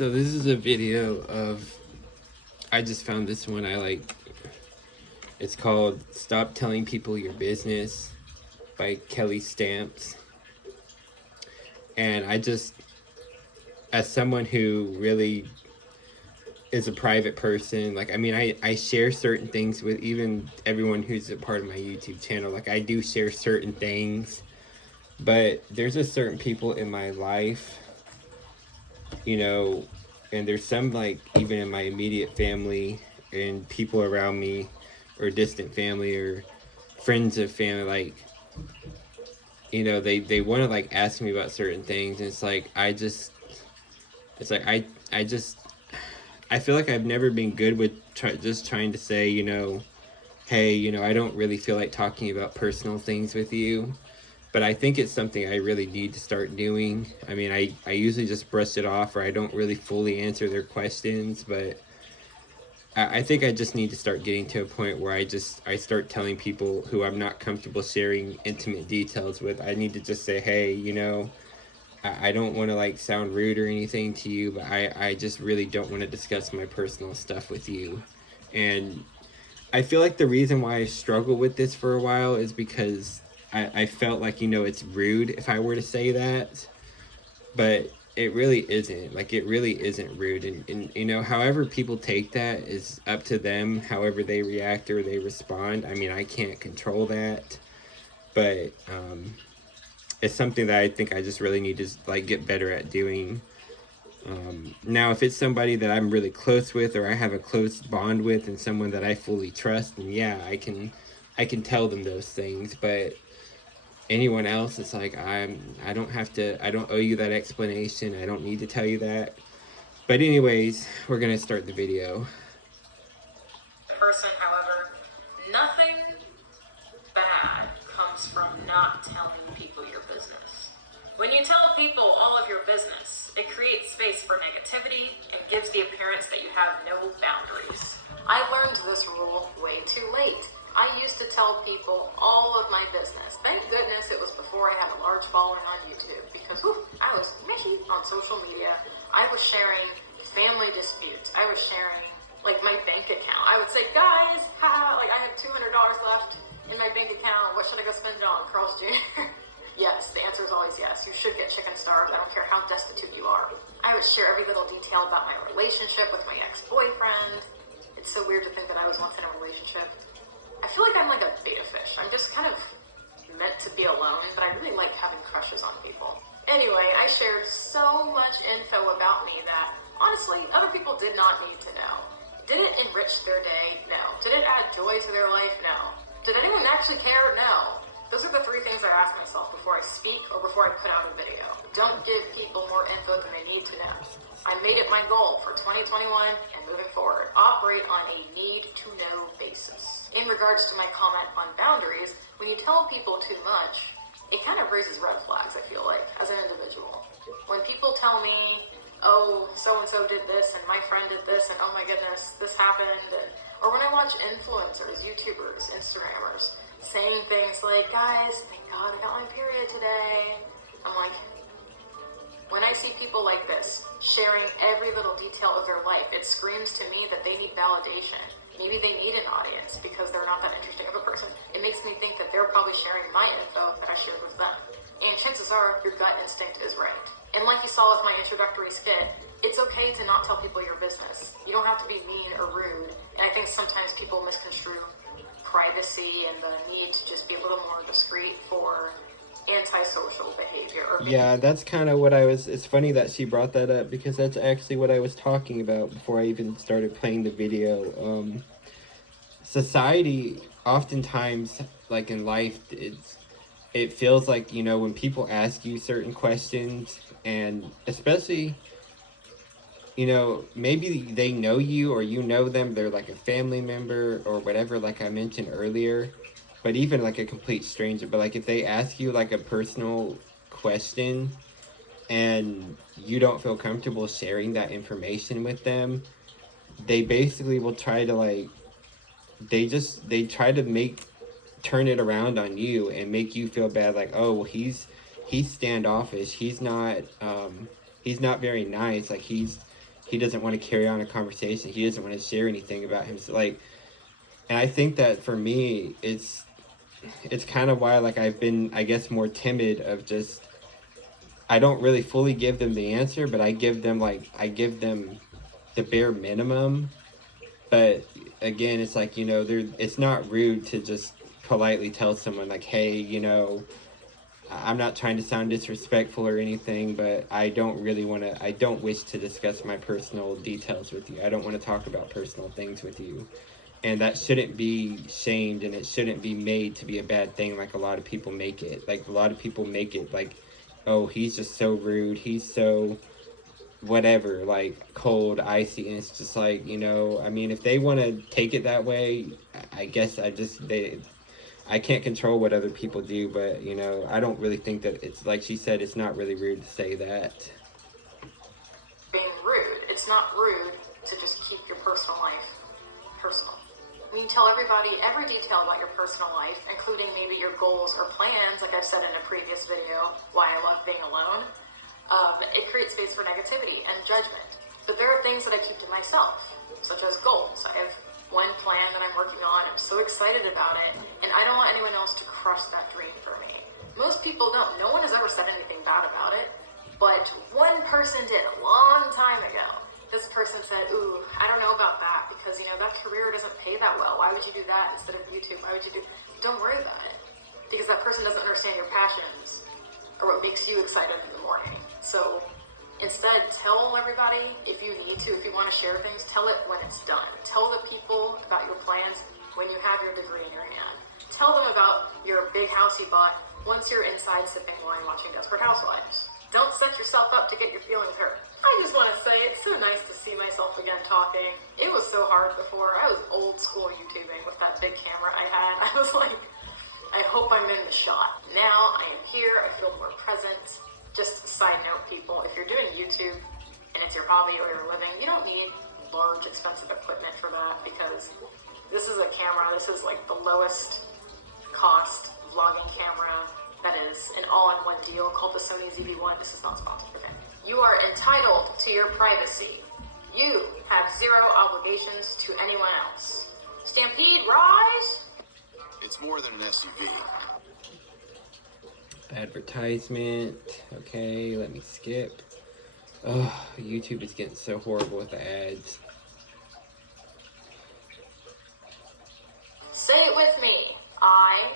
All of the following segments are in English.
So this is a video of, I just found this one I like. It's called Stop Telling People Your Business by Kelly Stamps. And I just, as someone who really is a private person, like, I mean, I share certain things with even everyone who's a part of my YouTube channel. Like, I do share certain things, but there's just certain people in my life, you know, and there's some, like, even in my immediate family and people around me, or distant family or friends of family, like, you know, they want to like ask me about certain things, and it's like I just I feel like I've never been good with just trying to say, you know, hey, you know, I don't really feel like talking about personal things with you. But I think it's something I really need to start doing. I mean, I usually just brush it off, or I don't really fully answer their questions, but I think I just need to start getting to a point where I start telling people who I'm not comfortable sharing intimate details with. I need to just say, hey, you know, I don't want to like sound rude or anything to you, but I just really don't want to discuss my personal stuff with you. And I feel like the reason why I struggled with this for a while is because I felt like, you know, it's rude if I were to say that, but it really isn't. Like, it really isn't rude. And you know, however people take that is up to them, however they react or they respond. I mean, I can't control that, but it's something that I think I just really need to like get better at doing. Now, if it's somebody that I'm really close with, or I have a close bond with, and someone that I fully trust, then yeah, I can tell them those things. But anyone else, it's like I don't have to. I don't owe you that explanation. I don't need to tell you that. But anyways, we're gonna start the video. Person, however, nothing bad comes from not telling people your business. When you tell people all of your business, it creates space for negativity and gives the appearance that you have no boundaries. I learned this rule way too late. I used to tell people all of my business. Thank goodness it was before I had a large following on YouTube, because I was meshy on social media. I was sharing family disputes. I was sharing like my bank account. I would say, guys, like I have $200 left in my bank account. What should I go spend it on? Carl's Jr. Yes, the answer is always yes. You should get chicken starved. I don't care how destitute you are. I would share every little detail about my relationship with my ex-boyfriend. It's so weird to think that I was once in a relationship. I feel like I'm like a beta fish. I'm just kind of meant to be alone, but I really like having crushes on people. Anyway, I shared so much info about me that, honestly, other people did not need to know. Did it enrich their day? No. Did it add joy to their life? No. Did anyone actually care? No. Those are the three things I ask myself before I speak or before I put out a video. Don't give people more info than they need to know. I made it my goal for 2021 and moving forward. Operate on a need-to-know basis. In regards to my comment on boundaries, when you tell people too much, it kind of raises red flags, I feel like, as an individual. When people tell me, oh, so-and-so did this, and my friend did this, and oh my goodness, this happened, or when I watch influencers, YouTubers, Instagrammers, saying things like, guys, thank God I got my period today. I'm like, when I see people like this, sharing every little detail of their life, it screams to me that they need validation. Maybe they need an audience because they're not that interesting of a person. It makes me think that they're probably sharing my info that I shared with them. And chances are, your gut instinct is right. And like you saw with my introductory skit, it's okay to not tell people your business. You don't have to be mean or rude. And I think sometimes people misconstrue privacy and the need to just be a little more discreet for antisocial behavior. Yeah, that's kind of what it's funny that she brought that up, because that's actually what I was talking about before I even started playing the video. Society, oftentimes, like in life, it feels like, you know, when people ask you certain questions, and especially, you know, maybe they know you or you know them, they're like a family member or whatever, like I mentioned earlier, but even like a complete stranger, but like if they ask you like a personal question and you don't feel comfortable sharing that information with them, they basically will try to like, they try to turn it around on you and make you feel bad, like, oh, well, he's standoffish, he's not very nice, like he doesn't want to carry on a conversation. He doesn't want to share anything about himself. Like, and I think that for me, it's kind of why, like, I've been, I guess, more timid of just, I don't really fully give them the answer, but I give them the bare minimum. But again, it's like, it's not rude to just politely tell someone, like, hey, I'm not trying to sound disrespectful or anything, but I don't wish to discuss my personal details with you. I don't want to talk about personal things with you. And that shouldn't be shamed, and it shouldn't be made to be a bad thing like a lot of people make it. Like, a lot of people make it like, oh, he's just so rude. He's so whatever, like cold, icy. And it's just like, I mean, if they want to take it that way, I guess I can't control what other people do, but, I don't really think that it's, like she said, it's not really rude to say that. Being rude, it's not rude to just keep your personal life personal. When you tell everybody every detail about your personal life, including maybe your goals or plans, like I've said in a previous video, why I love being alone, it creates space for negativity and judgment. But there are things that I keep to myself, such as goals. I have one plan that I'm working on. I'm so excited about it, and I don't want anyone else to crush that dream for me. Most people don't. No one has ever said anything bad about it, but one person did a long time ago. This person said, ooh, I don't know about that because, that career doesn't pay that well. Why would you do that instead of YouTube? Why would you do... Don't worry about it, because that person doesn't understand your passions or what makes you excited in the morning. So instead, tell everybody if you need to, if you want to share things, tell it when it's done. Tell the people about your plans when you have your degree in your hand. Tell them about your big house you bought once you're inside sipping wine watching Desperate Housewives. Don't set yourself up to get your feelings hurt. I just want to say it's so nice to see myself again talking. It was so hard before. I was old school YouTubing with that big camera I had. I was like, I hope I'm in the shot. Now I am here. I feel more present. Just a side note, people, if you're doing YouTube and it's your hobby or your living, you don't need large, expensive equipment for that, because this is a camera. This is like the lowest cost vlogging camera that is an all-in-one deal called the Sony ZV-1. This is not sponsored, okay? You are entitled to your privacy. You have zero obligations to anyone else. Stampede, rise! It's more than an SUV. Advertisement. Okay, let me skip. Oh, YouTube is getting so horrible with the ads. Say it with me. I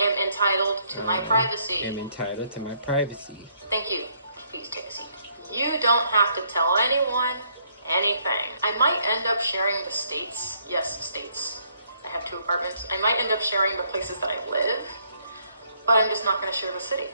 am entitled to my privacy. I am entitled to my privacy. Thank you. Please take a seat. You don't have to tell anyone anything. I might end up sharing the states. Yes, states. I have 2 apartments. I might end up sharing the places that I live, but I'm just not going to share the city.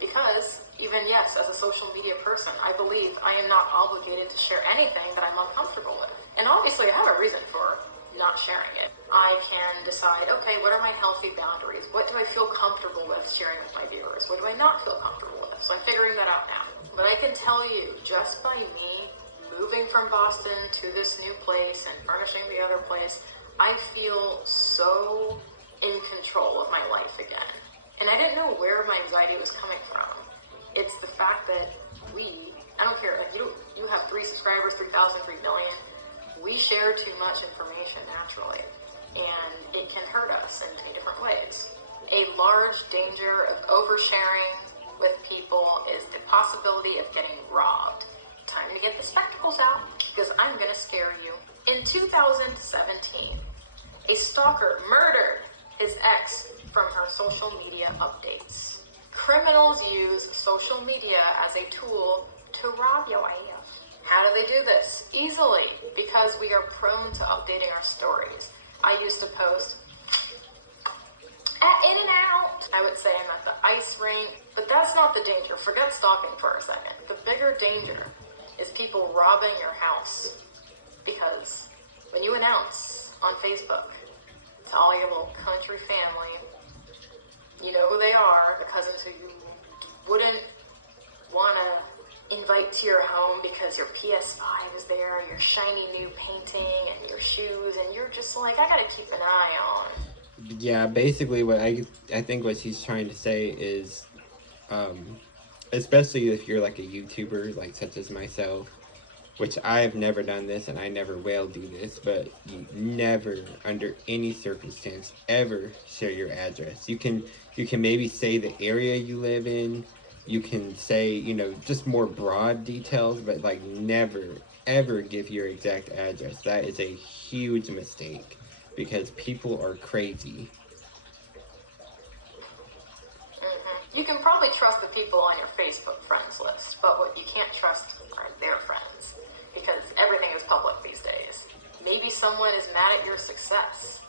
Because, even yes, as a social media person, I believe I am not obligated to share anything that I'm uncomfortable with. And obviously, I have a reason for not sharing it. I can decide, okay, what are my healthy boundaries? What do I feel comfortable with sharing with my viewers? What do I not feel comfortable with? So I'm figuring that out now. But I can tell you, just by me moving from Boston to this new place and furnishing the other place, I feel so in control of my life again. And I didn't know where my anxiety was coming from. It's the fact that I don't care, like you have 3 subscribers, 3,000, 3 million. We share too much information naturally, and it can hurt us in many different ways. A large danger of oversharing with people is the possibility of getting robbed. Time to get the spectacles out, because I'm gonna scare you. In 2017, a stalker murdered his ex from her social media updates. Criminals use social media as a tool to rob your ass. How do they do this? Easily, because we are prone to updating our stories. I used to post at In-N-Out. I would say I'm at the ice rink, but that's not the danger. Forget stalking for a second. The bigger danger is people robbing your house. Because when you announce on Facebook to all your little country family, you know who they are, the cousins who you wouldn't want to invite to your home because your PS5 is there, your shiny new painting, and your shoes, and you're just like, I gotta keep an eye on. Yeah, basically what I think what she's trying to say is, especially if you're like a YouTuber, like such as myself, which I have never done this and I never will do this, but you never, under any circumstance, ever share your address. You can maybe say the area you live in. You can say, just more broad details, but like never, ever give your exact address. That is a huge mistake because people are crazy. You can probably trust the people on your Facebook friends list, but what you can't trust are their friends, because everything is public these days. Maybe someone is mad at your success.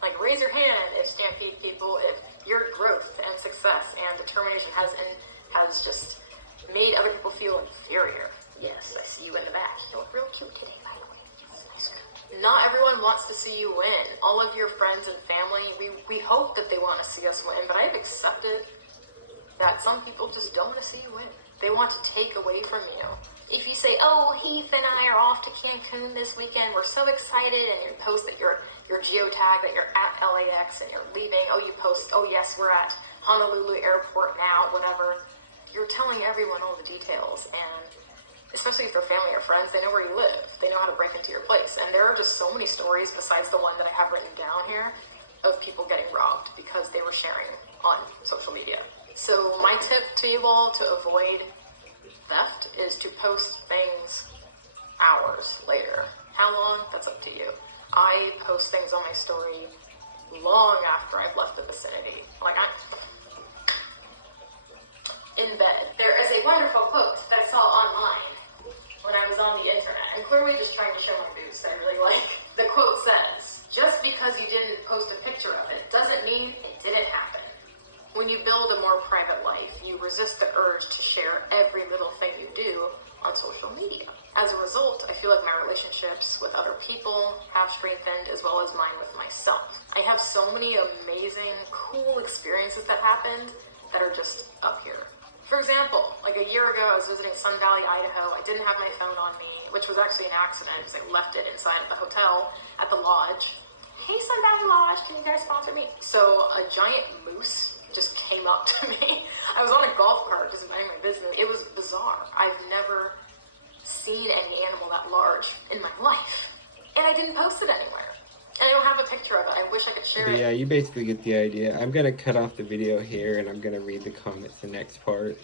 Like, raise your hand if Stampede people, if your growth and success and determination has just made other people feel inferior. Yes, I see you in the back. You look real cute today, by the way. Not everyone wants to see you win. All of your friends and family, we hope that they want to see us win, but I have accepted that some people just don't want to see you win. They want to take away from you. If you say, oh, Heath and I are off to Cancun this weekend, we're so excited, and you post that your geotag, that you're at LAX and you're leaving, oh, you post, oh yes, we're at Honolulu Airport now, whatever. You're telling everyone all the details, and especially if they're family or friends, they know where you live. They know how to break into your place. And there are just so many stories besides the one that I have written down here of people getting robbed because they were sharing on social media. So my tip to you all to avoid theft is to post things hours later. How long? That's up to you. I post things on my story long after I've left the vicinity. Like, I'm in bed. There is a wonderful quote that I saw online when I was on the internet, and clearly just trying to show my boobs I really like. The quote says, just because you didn't post a picture of it doesn't mean it didn't happen. When you build a more private life, you resist the urge to share every little thing you do on social media. As a result, I feel like my relationships with other people have strengthened, as well as mine with myself. I have so many amazing, cool experiences that happened that are just up here. For example, like a year ago, I was visiting Sun Valley, Idaho. I didn't have my phone on me, which was actually an accident because I left it inside of the hotel at the lodge. Hey, Sun Valley Lodge, can you guys sponsor me? So a giant moose just came up to me. I was on a golf cart just minding my business. It was bizarre. I've never seen any animal that large in my life. And I didn't post it anywhere. And I don't have a picture of it. I wish I could share But it. yeah, you basically get the idea. I'm going to cut off the video here and I'm going to read the comments the next part.